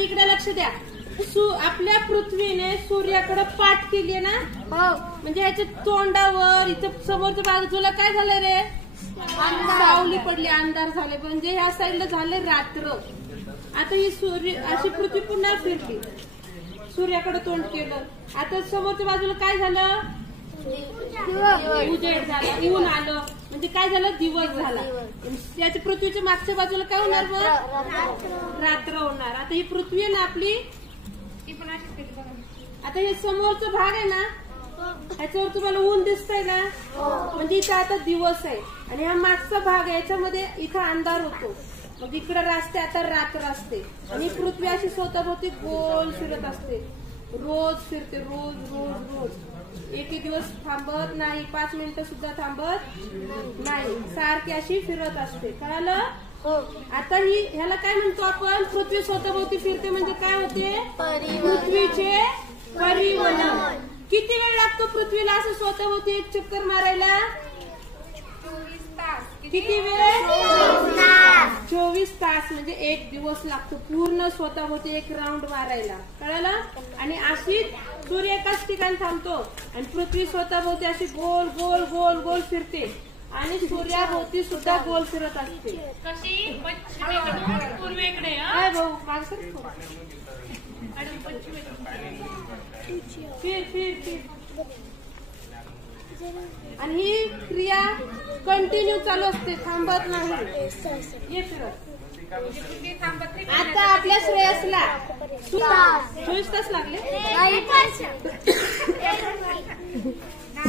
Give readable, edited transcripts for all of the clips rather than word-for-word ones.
आता इकडे लक्ष द्या. आपल्या पृथ्वीने सूर्याकडे पाठ केली ना, म्हणजे ह्याच्या तोंडावर इथं समोरच्या बाजूला काय झालं रे, सावली पडली, अंधार झाले, म्हणजे ह्या साईडला झाले रात्र. आता ही सूर्य अशी पृथ्वी पुन्हा फिरली, सूर्याकडे तोंड केलं. आता समोरच्या बाजूला काय झालं, उजेड झाला, ऊन आलं, म्हणजे काय झालं, दिवस झाला. याच्या पृथ्वीच्या मागच्या बाजूला काय होणार, मग रात्र होणार. आता ही पृथ्वी आहे ना आपली, आता हे समोरचा भाग आहे ना, ह्याच्यावर तुम्हाला ऊन दिसतंय ना, म्हणजे इथं आता दिवस आहे. आणि हा मागचा भाग आहे, याच्यामध्ये इथं अंधार होतो, मग इकडे रास्ते आता रात्र असते. आणि पृथ्वी अशी स्वतःभोवती गोल फिरत असते, रोज फिरते, रोज रोज रोज. एक दिवस थांबत नाही, 5 मिनिटं सुद्धा थांबत नाही, सारखी अशी फिरत असते. कळालं? आता ह्याला काय म्हणतो आपण, पृथ्वी स्वतःभोवती फिरते म्हणजे काय होते, पृथ्वीचे परिवलन. किती वेळ लागतो पृथ्वीला असं स्वतःभोवती एक चक्कर मारायला, 24 तास. किती वेळ, 24 तास, म्हणजे 1 दिवस लागतो पूर्ण स्वतःभोवती एक राऊंड मारायला. कळालं? आणि अशी सूर्य एकाच ठिकाणी थांबतो आणि पृथ्वी स्वतःभोवती अशी गोल गोल गोल गोल फिरते आणि सूर्याभोवती सुद्धा गोल फिरत असते. कशी पश्चिमेकडून पूर्वेकडे. काय भाऊ माग सर, फिर फिर फिर. आणि ही क्रिया कंटिन्यू चालू असते, थांबत नाही. ये फिरत. आता आपल्या श्रेयसला 24 तास लागले.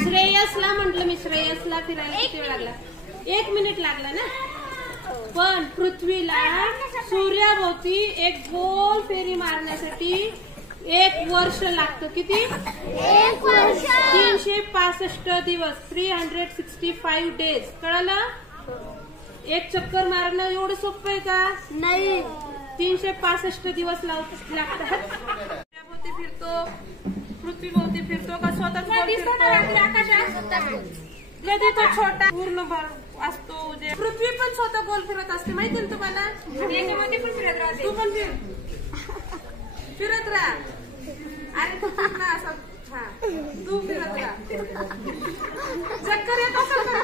श्रेयसला म्हटलं मी, श्रेयसला फिरायला किती वेळ लागला, 1 मिनिट लागला ना. पण पृथ्वीला सूर्याभोवती एक गोल फेरी मारण्यासाठी 1 वर्ष लागतं. किती? 1 वर्ष. 365 दिवस, 365 डेज. कळालं? एक चक्कर मारणं एवढं सोपं आहे का? नाही. 365 दिवस लागतात. सूर्याभोवती फिरतो, पृथ्वीभोवती फिरतो का स्वतःच कधी तो छोटा पूर्ण असतो. पृथ्वी पण स्वतः गोल फिरत असते, माहिती ना तुम्हाला. त्याच्यामध्ये पण फिरत राहते. तू पण फिरत राहा. अरे तू फिर ना असं, हा तू फिरत राहा. चक्कर येत असेल तर